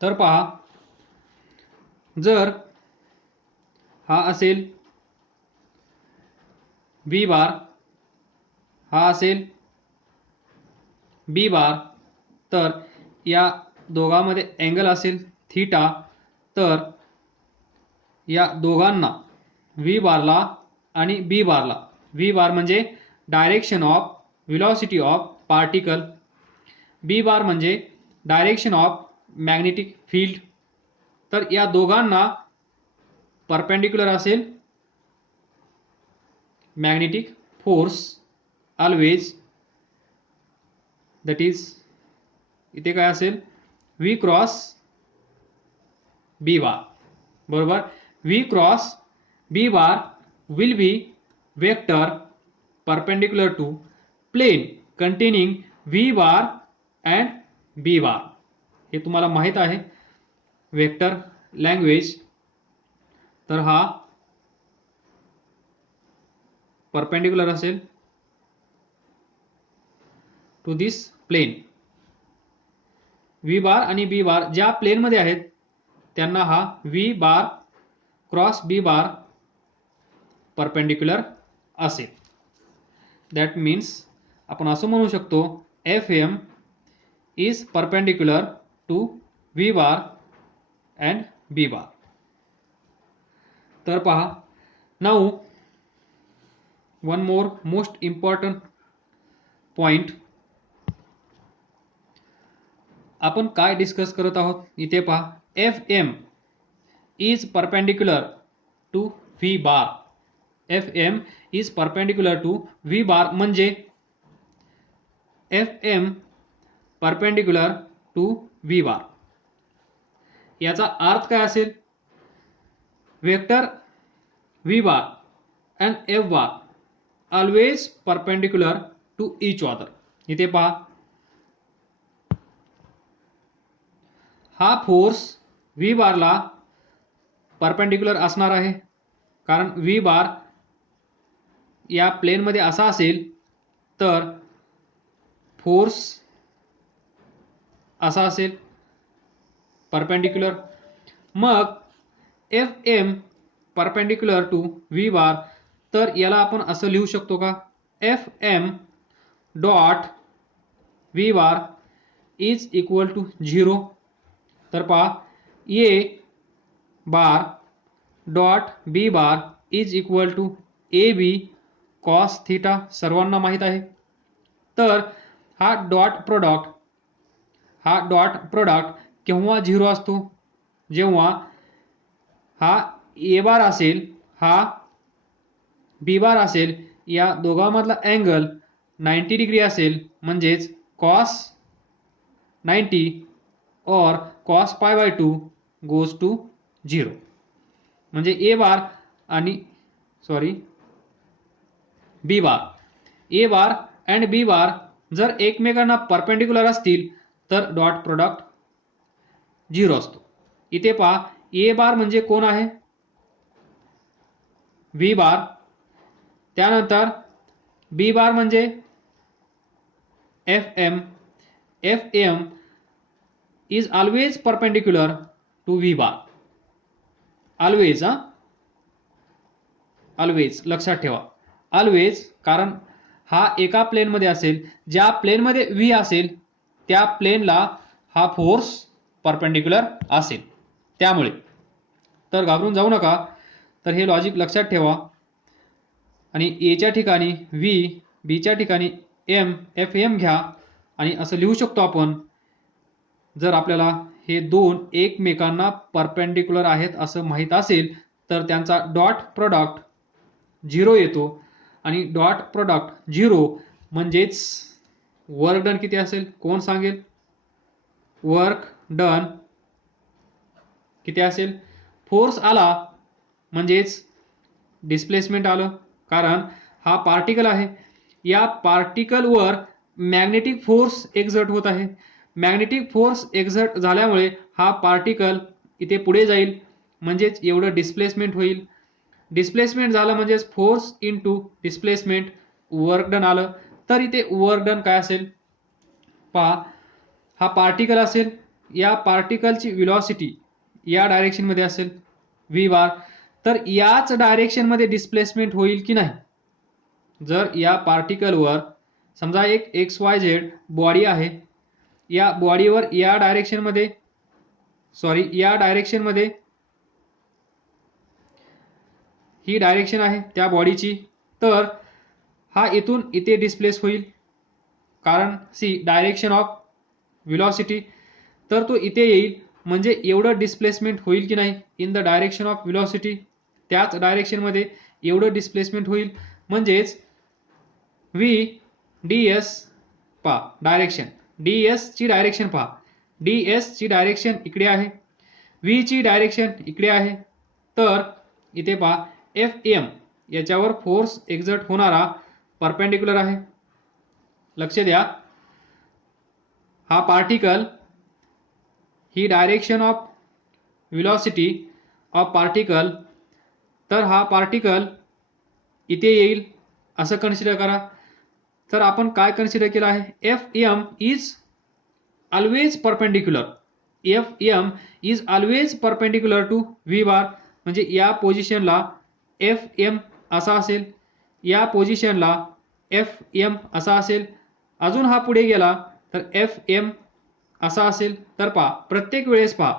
तर पहा, जर हा असेल व्ही बार, हा असेल बी बार, तर या दोघांमध्ये अँगल असेल थीटा, तर या दोघांना व्ही बारला आणि बी बारला, व्ही बार म्हणजे direction of velocity of particle, B bar म्हणजे डायरेक्शन ऑफ मॅग्नेटिक फील्ड, तर या दोघांना परपेंडिक्युलर असेल magnetic force always, that is इथे काय असेल व्ही क्रॉस बी बार, बरोबर. V cross B bar will be vector perpendicular to plane containing V bar and B bar. हे तुम्हाला माहित आहे वेक्टर लँग्वेज. तर हा परपेंडिक्युलर असेल to this plane. V bar आणि बी बार ज्या प्लेनमध्ये आहेत त्यांना हा V bar cross B bar perpendicular असेल. दॅट मीन्स आपण असं म्हणू शकतो F M is perpendicular to V bar and B bar. तर पहा, now one more most important point आपण काय डिस्कस करत आहोत इथे पहा. F M is perpendicular to V bar. F M is perpendicular to V bar म्हणजे F M perpendicular to V bar. याचा अर्थ काय असेल, vector V bar and F bar always perpendicular to each other. इथे पहा, हा force V बारला perpendicular असणार आहे, कारण व्ही बार या प्लेनमध्ये असा असेल तर फोर्स असा असेल परपेंडिक्युलर. मग F M perpendicular to V bar, तर याला आपण असं लिहू शकतो का, F M dot V bar is equal to 0. तर पहा, A bar dot B bar is equal to A B cos theta सर्वांना माहीत आहे. तर हा डॉट प्रोडक्ट केव्हा 0 असतो, जेव्हा हा ए बार असेल, हा बी बार असेल, या दोघांमधला अँगल 90 डिग्री असेल, म्हणजेच कॉस 90 और cos pi by 2 goes to 0. म्हणजे ए बार आणि बी बार अँड बी बार जर एकमेकांना परपेंडिक्युलर असतील तर डॉट प्रोडक्ट 0 असतो. इथे पहा, ए बार म्हणजे कोण आहे, व्ही बार. त्यानंतर बी बार म्हणजे F M. F M is always perpendicular to V bar. Always, always लक्षात ठेवा, ऑलवेज, कारण हा एका प्लेनमध्ये असेल, ज्या प्लेनमध्ये व्ही असेल त्या प्लेनला हा फोर्स परपेंडिक्युलर असेल. त्यामुळे तर घाबरून जाऊ नका, तर हे लॉजिक लक्षात ठेवा. आणि एच्या ठिकाणी व्ही, बीच्या ठिकाणी एम, एफ एम घ्या आणि असं लिहू शकतो आपण, जर आपल्याला हे दोन एकमेकांना परपेंडिक्युलर आहेत असं माहीत असेल तर त्यांचा डॉट प्रोडक्ट 0 येतो. आणि डॉट प्रोडक्ट 0 म्हणजेच वर्क डन किती असेल, कोण सांगेल, वर्क डन किती असेल, फोर्स आला म्हणजेच डिस्प्लेसमेंट आलं, कारण हा पार्टिकल आहे, या पार्टिकलवर मॅग्नेटिक फोर्स एक्झर्ट होत आहे. मॅग्नेटिक फोर्स एक्झर्ट झाल्यामुळे हा पार्टिकल इथे पुढे जाईल, म्हणजेच एवढं डिस्प्लेसमेंट होईल. डिस्प्लेसमेंट झालं म्हणजेच force into displacement, work done आलं. तर इथे वर्क डन काय असेल पहा, हा पार्टिकल असेल या पार्टिकलची व्हेलॉसिटी या डायरेक्शनमध्ये असेल व्ही बार, तर याच डायरेक्शनमध्ये डिस्प्लेसमेंट होईल की नाही. जर या पार्टिकलवर समजा एक XYZ बॉडी आहे, या बॉडीवर या डायरेक्शनमध्ये ही डायरेक्शन आहे त्या बॉडीची, तर हा इथून इथे डिस्प्लेस होईल, कारण सी डायरेक्शन ऑफ व्हेलॉसिटी, तर तो इथे येईल, म्हणजे एवढं डिस्प्लेसमेंट होईल की नाही in the direction of velocity, त्याच डायरेक्शनमध्ये एवढं डिस्प्लेसमेंट होईल. म्हणजेच व्ही डी एस पहा डायरेक्शन, डी एस ची डायरेक्शन पहा, डी एस ची डायरेक्शन इकडे आहे, व्ही ची डायरेक्शन इकडे आहे, तर इथे पहा एफ एम याच्यावर फोर्स एक्झर्ट होणारा परपेंडिक्युलर आहे. लक्ष द्या, हा particle, he direction of velocity of particle, तर हा पार्टिकल इथे येईल असं कन्सिडर करा. तर आपण काय कन्सिडर केलं आहे, F M is always perpendicular, F M is always perpendicular to V bar, म्हणजे या पोझिशनला एफ एम असा असेल, या पोझिशनला एफ एम असा असेल, अजून हा पुढे गेला तर एफ एम असा असेल. तर पहा प्रत्येक वेळेस पहा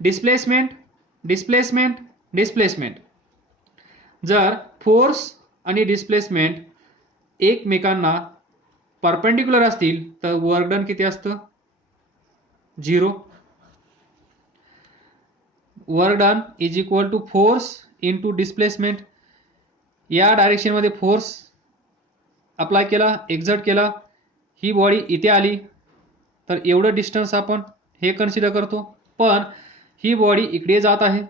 डिस्प्लेसमेंट डिस्प्लेसमेंट डिस्प्लेसमेंट, जर फोर्स आणि डिस्प्लेसमेंट एकमेकांना परपेंडिक्युलर असतील तर वर्क डन किती असतं, 0. Work done is equal to force into displacement. या डायरेक्शनमध्ये फोर्स अप्लाय केला, एक्झर्ट केला, ही बॉडी इथे आली, तर एवढं डिस्टन्स आपण हे कन्सिडर करतो. पण ही बॉडी इकडे जात आहे,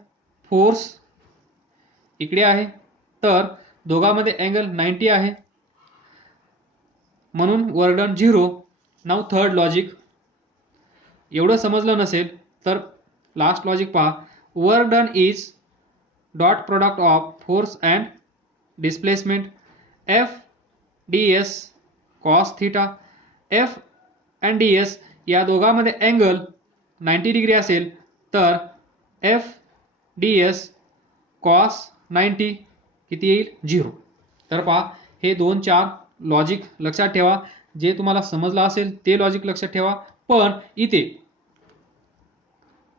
फोर्स इकडे आहे, तर दोघांमध्ये अँगल 90 आहे, म्हणून work done 0. Now third logic. एवढं समजलं नसेल तर लास्ट लॉजिक पहा, work done is dot product of force and displacement, F D S cos theta. F and D S या दोघांमध्ये अँगल 90 डिग्री असेल, तर एफ डी एस कॉस 90 किती येईल, 0. तर पहा हे 2-4 लॉजिक लक्षात ठेवा, जे तुम्हाला समजलं असेल ते लॉजिक लक्षात ठेवा. पण इथे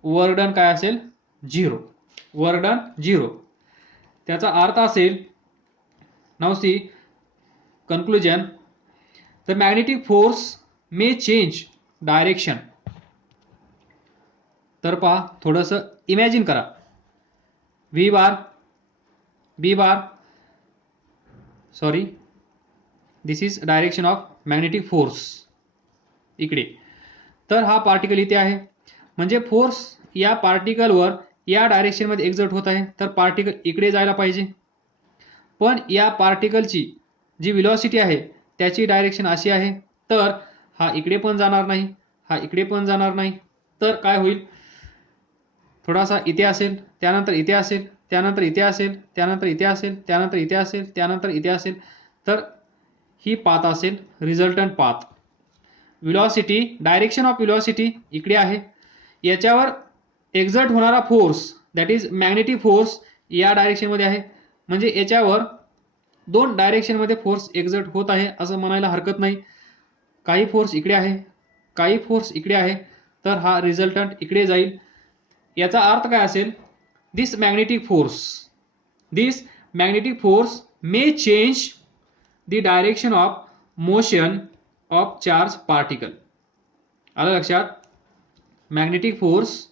वर्क डन काय असेल, 0. Work done 0. त्याचा अर्थ असेल, now see conclusion, the magnetic force may change direction. तर पहा थोडंसं इमॅजिन करा, V bar B bar sorry this is direction of magnetic force इकडे, तर हा पार्टिकल इथे आहे, म्हणजे फोर्स या पार्टिकलवर या डायरेक्शनमध्ये एक्झर्ट होत आहे, तर पार्टिकल इकडे जायला पाहिजे. पण या पार्टिकलची जी व्हेलॉसिटी आहे त्याची डायरेक्शन अशी आहे, तर हा इकडे पण जाणार नाही, हा इकडे पण जाणार नाही, तर काय होईल, थोडासा इथे असेल, त्यानंतर इथे असेल, त्यानंतर इथे असेल, त्यानंतर इथे असेल, त्यानंतर इथे असेल, त्यानंतर इथे असेल, तर ही पाथ असेल resultant path. Velocity, direction of velocity इकडे आहे, याच्यावर एक्झर्ट होणारा force that is magnetic force या डायरेक्शनमध्ये आहे, म्हणजे याच्यावर 2 डायरेक्शनमध्ये फोर्स एक्झर्ट होत आहे असं म्हणायला हरकत नाही. काही फोर्स इकडे आहे, काही फोर्स इकडे आहे, तर हा रिझल्टंट इकडे जाईल. याचा अर्थ काय असेल, this magnetic force may change the direction of motion of charge particle. आलं लक्षात, magnetic force,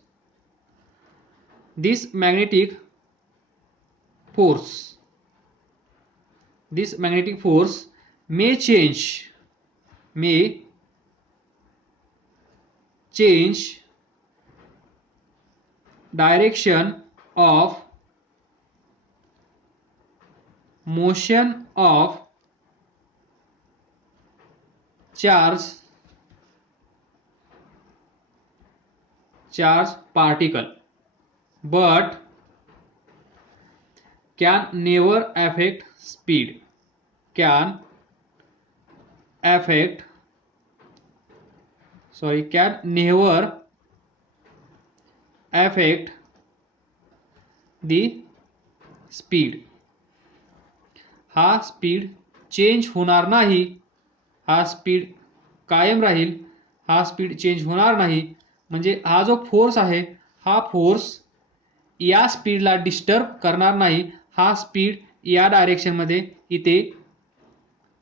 this magnetic force may change direction of motion of charge particle, but can never affect speed. can never affect the speed. हा speed change होणार नाही, हा speed कायम राहील, हा speed change होणार नाही. म्हणजे हा जो फोर्स आहे हा फोर्स या स्पीडला डिस्टर्ब करणार नाही. हा स्पीड या डायरेक्शनमध्ये इथे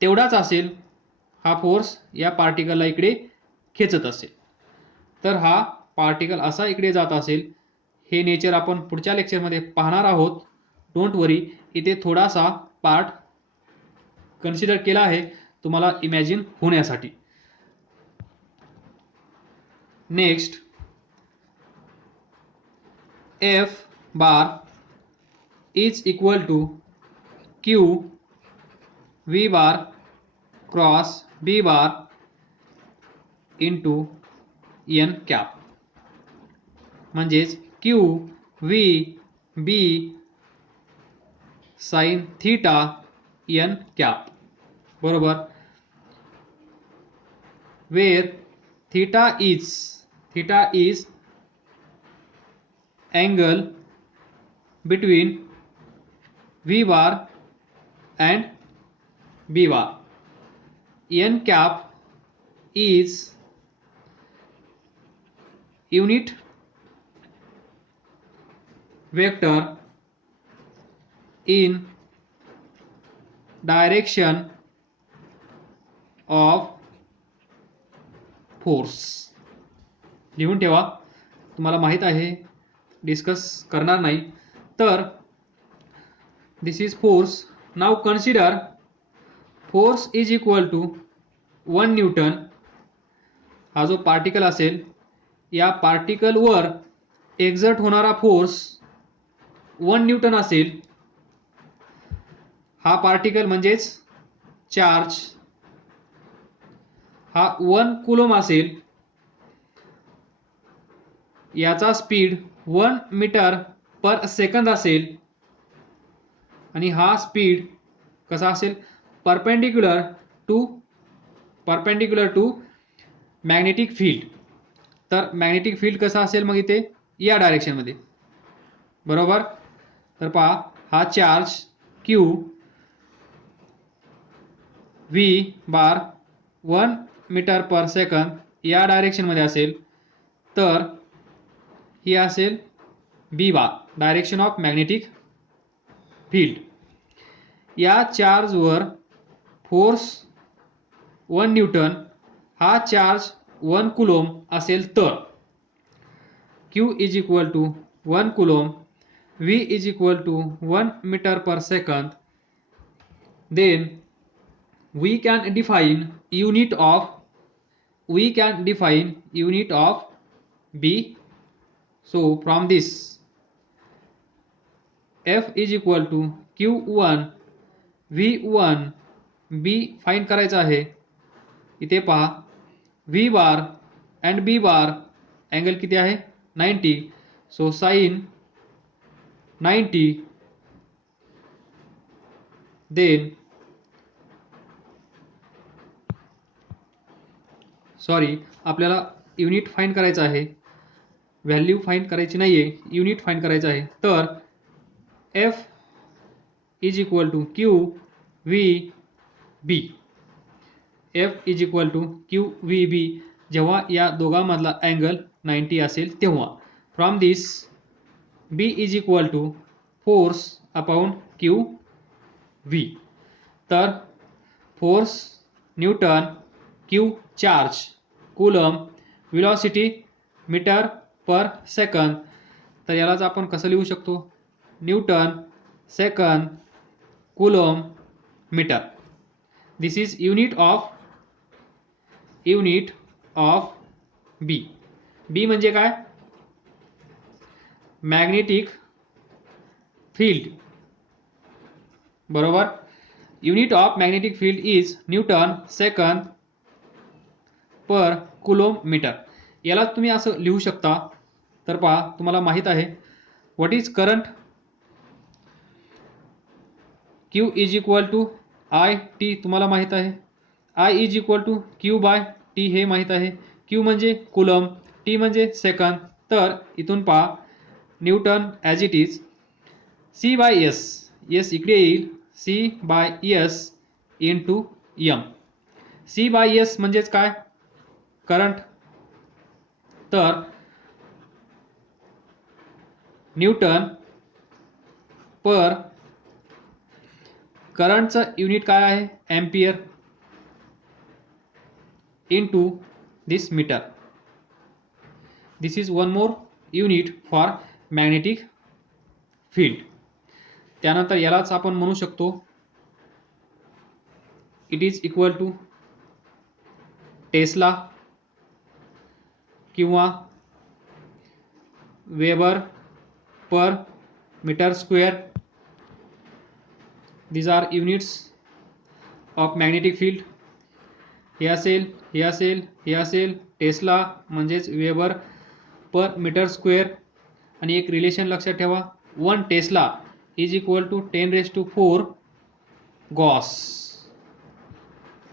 तेवढाच असेल. हा फोर्स या पार्टिकलला इकडे खेचत असेल. तर हा पार्टिकल असा इकडे जात असेल. हे नेचर आपण पुढच्या लेक्चरमध्ये पाहणार आहोत. डोंट वरी, इथे थोडासा पार्ट कन्सिडर केला आहे तुम्हाला इमॅजिन होण्यासाठी. Next, F bar is equal to Q V bar cross B bar into N cap. म्हणजेच Q V B sine theta N cap. बरोबर. Where theta is angle between V bar and B bar. N cap is unit vector in direction of force. लिहून ठेवा, तुम्हाला माहित आहे discuss करणार नाही. तर this is force. Now consider force is equal to 1 newton. हा जो पार्टिकल असेल या पार्टिकलवर एक्झर्ट होणारा फोर्स 1 न्यूटन असेल. हा पार्टिकल म्हणजेच चार्ज हा 1 कुलोम असेल. याचा स्पीड 1 मीटर पर सेकंद असेल आणि हा स्पीड कसा असेल, परपेंडिक्युलर टू मॅग्नेटिक फील्ड. तर मॅग्नेटिक फील्ड कसा असेल मग इथे या डायरेक्शनमध्ये. बरोबर. तर पहा, हा charge Q V bar 1 metre per second या डायरेक्शनमध्ये असेल. तर ही असेल B bar, direction of magnetic field. या चार्जवर फोर्स 1 न्यूटन, हा चार्ज 1 कुलोम असेल तर Q is equal to 1 coulomb, V is equal to 1 metre per second. Then we can define unit of B. So from this F is equal to Q1 V1 B find करायचा आहे. इथे पहा V bar and B bar angle किती आहे 90. So sine 90. Then आपल्याला unit find करायचं आहे, value find करायची नाहीये, युनिट फाइंड करायचं आहे. तर F is equal to Q V B. F is equal to Q V B जेव्हा या दोघांमधला अँगल 90 असेल तेव्हा. From this B is equal to force upon Q V. तर force newton, Q charge, coulomb, velocity metre per second. तर यालाच आपण कसं लिहू शकतो, newton second coulomb metre. This is unit of B. B म्हणजे काय, मॅग्नेटिक फील्ड. बरोबर. Unit of magnetic field is newton second per coulomb metre. याला तुम्ही असं लिहू शकता. तर पहा, तुम्हाला माहित आहे what is current. Q is equal to I T तुम्हाला माहित आहे. I is equal to Q by T हे माहित आहे. क्यू म्हणजे कुलम, टी म्हणजे सेकंद. तर इथून पहा newton as it is C by S, S इकडे येईल, C by S into M. C by S म्हणजेच काय, करंट. तर न्यूटन पर करंटचं युनिट काय आहे, ampere, into this metre. This is one more unit for magnetic field. त्यानंतर यालाच आपण म्हणू शकतो it is equal to tesla किंवा weber per metre square. These are units of magnetic field. हे असेल, हे असेल, हे असेल, टेस्ला म्हणजेच वेबर पर मीटर स्क्वेअर. आणि एक रिलेशन लक्षात ठेवा, 1 tesla is equal to 10⁴ Gauss.